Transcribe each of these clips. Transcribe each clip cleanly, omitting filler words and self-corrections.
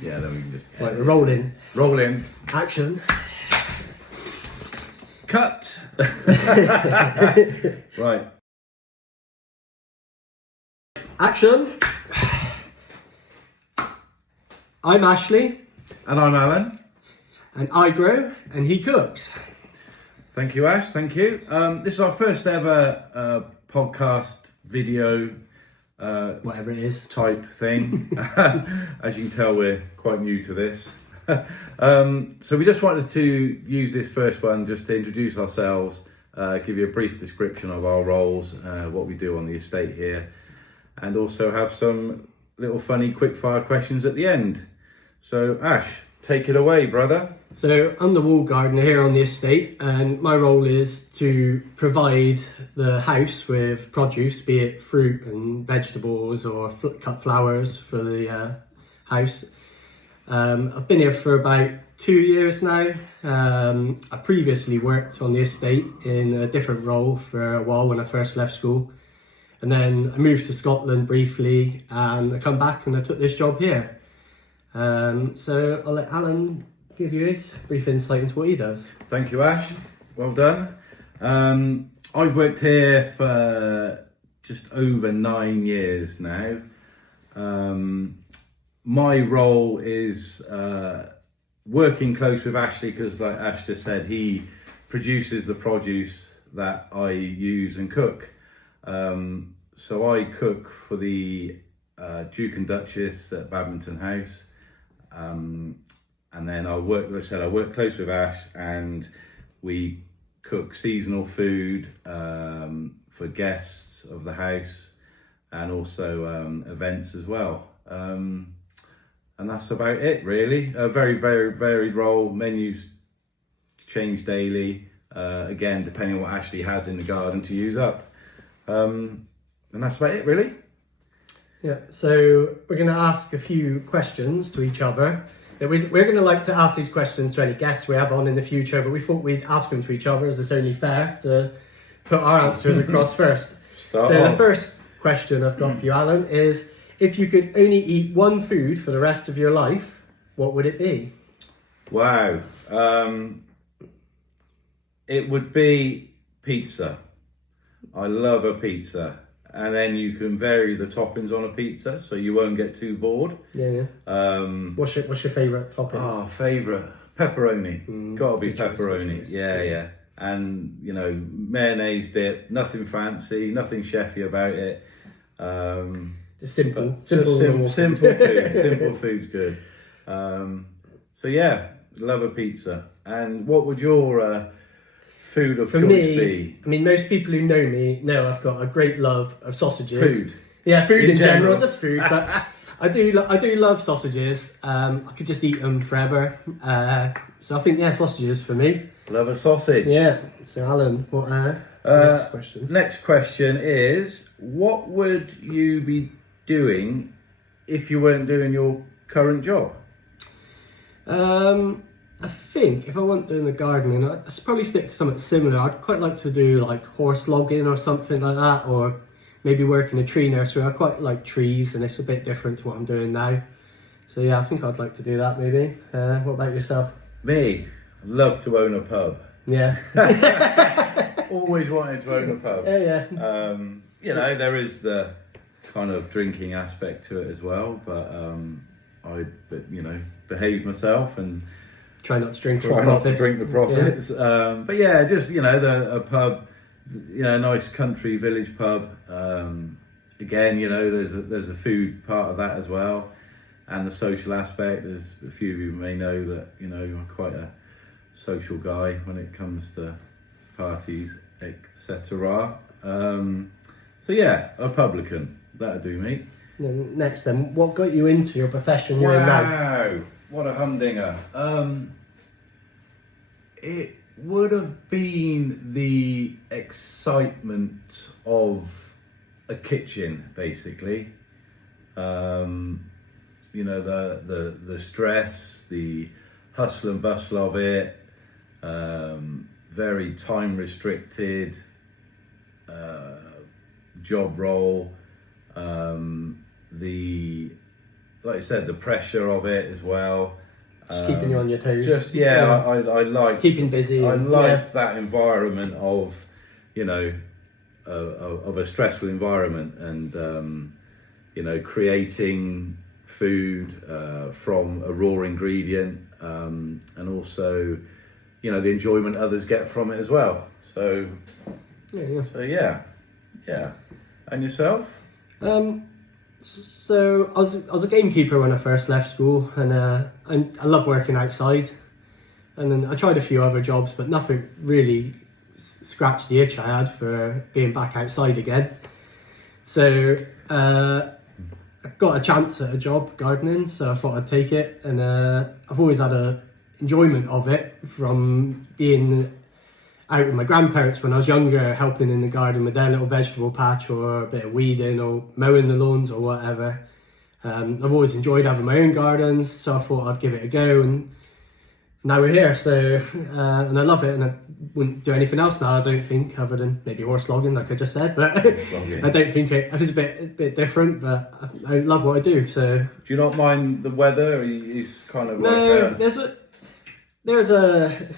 Yeah, then we can just... Right, we're rolling. Rolling. Action. Cut! Right. Action. I'm Ashley. And I'm Alan. And I grow and he cooks. Thank you, Ash. Thank you. This is our first ever podcast video Whatever it is. type thing. As you can tell, we're quite new to this. So we just wanted to use this first one just to introduce ourselves, give you a brief description of our roles, what we do on the estate here, and also have some little funny quick-fire questions at the end. So Ash, take it away, brother. So I'm the wall gardener here on the estate, and my role is to provide the house with produce, be it fruit and vegetables or cut flowers for the house. I've been here for about 2 years now. I previously worked on the estate in a different role for a while when I first left school. And then I moved to Scotland briefly and I come back and I took this job here. So I'll let Alan give you his brief insight into what he does. Thank you, Ash. Well done. I've worked here for just over 9 years now. My role is working close with Ashley because, like Ash just said, he produces the produce that I use and cook. So I cook for the Duke and Duchess at Badminton House. And then I work close with Ash, and we cook seasonal food for guests of the house and also events as well. And that's about it, really. A very, very varied role. Menus change daily, again, depending on what Ashley has in the garden to use up. And that's about it, really. Yeah, so we're going to ask a few questions to each other. We're going to like to ask these questions to any guests we have on in the future, but we thought we'd ask them to each other as it's only fair to put our answers across first. The first question I've got for you, Alan, is if you could only eat one food for the rest of your life, what would it be? Wow. It would be pizza. I love a pizza. And then you can vary the toppings on a pizza, so you won't get too bored. Yeah. What's your favourite toppings? Oh, favourite pepperoni. Gotta be pepperoni. Choice. Yeah. And mayonnaise dip. Nothing fancy, nothing chefy about it. Just simple. Simple food. Simple food's good. So yeah, love a pizza. And what would your food of choice be? I mean, most people who know me know I've got a great love of sausages. Food. Yeah, food in general, just food. But I do love sausages. I could just eat them forever. So I think sausages for me. Love a sausage. Yeah. So Alan, what? Next question. Next question is: what would you be doing if you weren't doing your current job? I think if I wasn't doing the gardening, I'd probably stick to something similar. I'd quite like to do like horse logging or something like that, or maybe work in a tree nursery. I quite like trees, and it's a bit different to what I'm doing now. So yeah, I think I'd like to do that maybe. What about yourself? Me, love to own a pub. Yeah. Always wanted to own a pub. Yeah. There is the kind of drinking aspect to it as well, but I behave myself and try not to drink the profits. Yeah. But yeah, just a pub, a nice country village pub. Again, there's a food part of that as well, and the social aspect. There's a few of you may know that I'm quite a social guy when it comes to parties, etc. So yeah, a publican, that'd do me. Next then, what got you into your profession you're in now? Wow, what a humdinger. It would have been the excitement of a kitchen, basically. The stress, the hustle and bustle of it, very time restricted job role, the like I said, the pressure of it as well. Just keeping you on your toes. I like keeping busy. I liked that environment of, you know, of a stressful environment, and you know, creating food from a raw ingredient, and also, you know, the enjoyment others get from it as well. So yeah. And yourself? So I was a gamekeeper when I first left school, and I love working outside. And then I tried a few other jobs, but nothing really scratched the itch I had for being back outside again. So I got a chance at a job gardening, so I thought I'd take it. And I've always had a enjoyment of it from being out with my grandparents when I was younger, helping in the garden with their little vegetable patch, or a bit of weeding or mowing the lawns or whatever. I've always enjoyed having my own gardens, so I thought I'd give it a go, and now we're here. So and I love it, and I wouldn't do anything else now, I don't think, other than maybe horse logging, like I just said. But I don't think it's a bit different, but I love what I do. So do you not mind the weather? It's kind of no, there's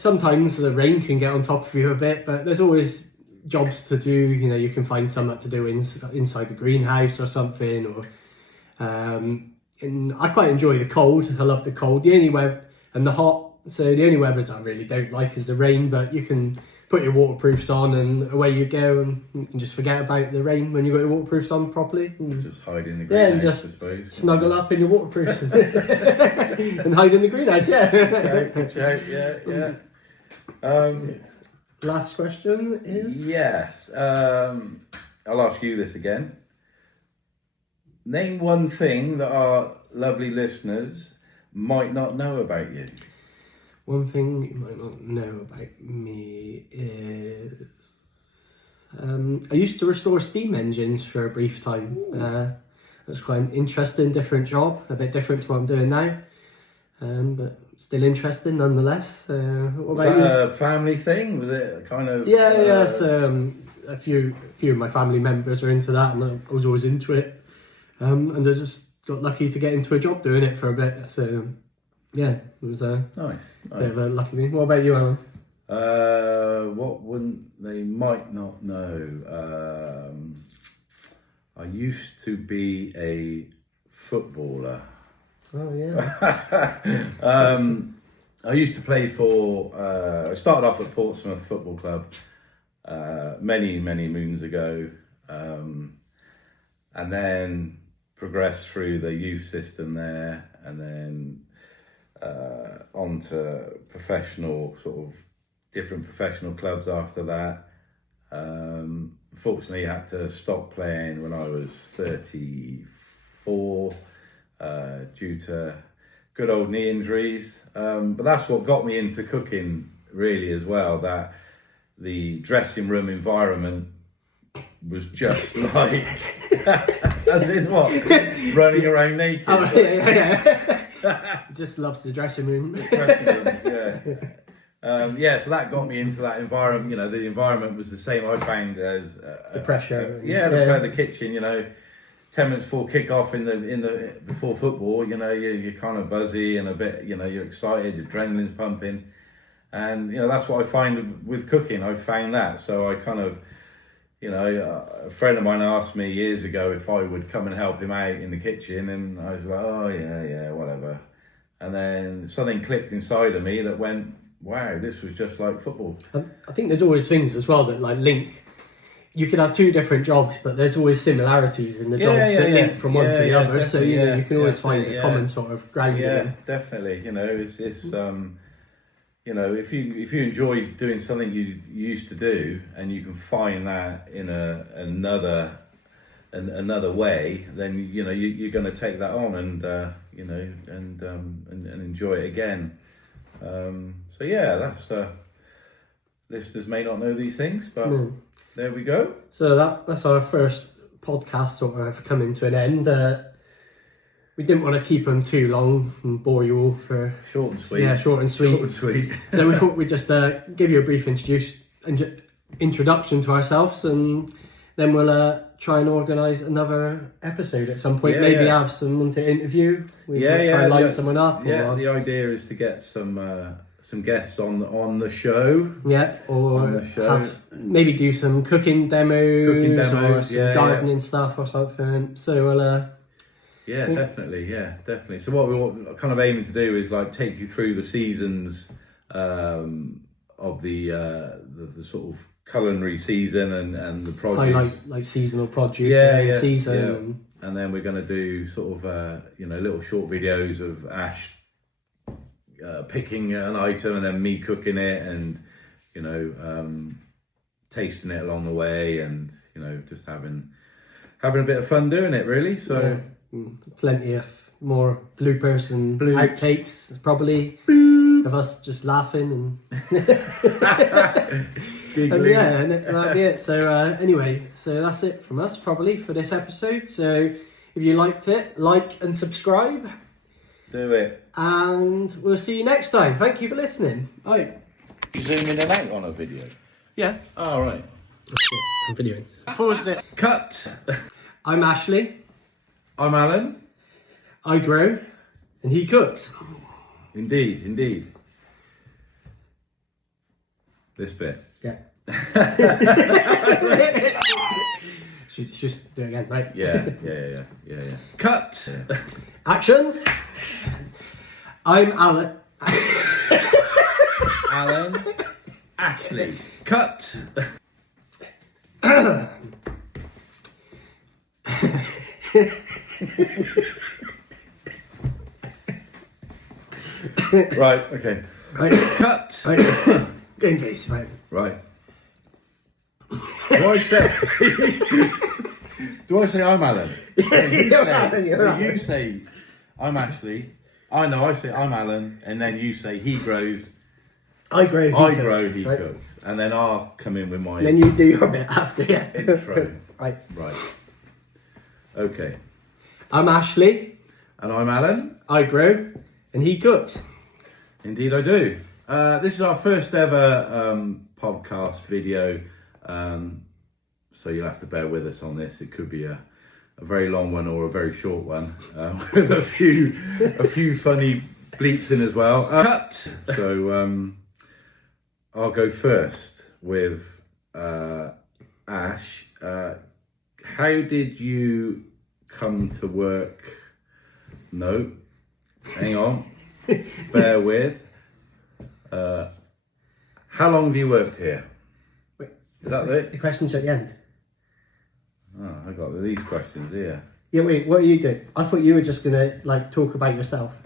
sometimes the rain can get on top of you a bit, but there's always jobs to do. You know, you can find something to do inside the greenhouse or something, or and I quite enjoy the cold. I love the cold, the only weather, and the hot. So the only weathers I really don't like is the rain, but you can put your waterproofs on and away you go, and you can just forget about the rain when you've got your waterproofs on properly. Just hide in the greenhouse, and just I suppose. Snuggle up in your waterproofs and hide in the greenhouse, yeah. Last question is? Yes. I'll ask you this again. Name one thing that our lovely listeners might not know about you. One thing you might not know about me is I used to restore steam engines for a brief time. It was quite an interesting, different job, a bit different to what I'm doing now, but still interesting nonetheless. What about you? A family thing? Was it kind of? Yeah. So a few of my family members are into that, and I was always into it. And I just got lucky to get into a job doing it for a bit. So yeah, it was a bit of a lucky thing. What about you, Alan? What wouldn't they might not know? I used to be a footballer. Oh yeah. I used to play for. I started off at Portsmouth Football Club many moons ago, and then progressed through the youth system there, and then on to different professional clubs after that. Unfortunately, I had to stop playing when I was 34 due to good old knee injuries. But that's what got me into cooking really as well, that the dressing room environment was just like, as in what? Running around naked. Oh, yeah. Just loves the dressing room. So that got me into that environment. You know, the environment was the same I found as the pressure. The kitchen. You know, 10 minutes before kick-off before football. You know, you're kind of buzzy and a bit. You know, you're excited. Your adrenaline's pumping, and you know that's what I find with cooking. I found that, so I kind of. You know, a friend of mine asked me years ago if I would come and help him out in the kitchen, and I was like, oh yeah, whatever. And then something clicked inside of me that went, wow, this was just like football. I think there's always things as well that like link. You could have two different jobs, but there's always similarities in the jobs that link from one to the other. So you can always find a common sort of ground. Yeah, definitely. You know, it's you know, if you enjoy doing something you used to do, and you can find that in another way, then you know you're going to take that on and you know and enjoy it again. So yeah, that's listeners may not know these things, but there we go. So that's our first podcast sort of coming to an end. We didn't want to keep them too long and bore you all for... Short and sweet. Yeah, short and sweet. So we thought we'd just give you a brief introduction to ourselves, and then we'll try and organise another episode at some point. Yeah, Maybe yeah. have someone to interview. We Yeah, might yeah. try and line the- someone up. Yeah, Or, the idea is to get some guests on the show. yeah, or on the show. maybe do some cooking demos, or demos, some yeah, gardening stuff or something. So we'll Yeah, definitely. So what we're kind of aiming to do is like take you through the seasons of the sort of culinary season and the produce. like seasonal produce. Yeah. Season. And then we're going to do sort of little short videos of Ash picking an item and then me cooking it, and tasting it along the way, and just having a bit of fun doing it, really. So Plenty of more bloopers and outtakes, probably, of us just laughing and giggling. and that'll be it. So anyway, so that's it from us probably for this episode. So if you liked it, like and subscribe, Do it. and we'll see you next time. Thank you for listening. Right. You zoom in and out on a video. Yeah. All right. I'm videoing. Pause it. Cut. I'm Ashley. I'm Alan. I grow, and he cooks. Indeed. This bit. Yeah. Should just do it again, right? Yeah. Cut. Action. I'm Alan. Alan. Ashley. Cut. Right. Okay. Right. Cut. Right. Game face. Right. Right. Do I say I'm Alan? You say I'm Ashley. I say I'm Alan, and then you say he grows. I grow. He cooks, and then I'll come in with my And then you do your bit after. Yeah. intro. Right. Okay. I'm Ashley. And I'm Alan. I grow, and he cooks. Indeed, I do. This is our first ever podcast video, so you'll have to bear with us on this. It could be a very long one or a very short one, with a few funny bleeps in as well. Cut. So I'll go first with Ash. How did you come to work? No, hang on. Bear with. How long have you worked here? Wait, Is that it? the question's at the end. Oh, I got these questions here. Yeah, wait, what are you doing? I thought you were just gonna talk about yourself.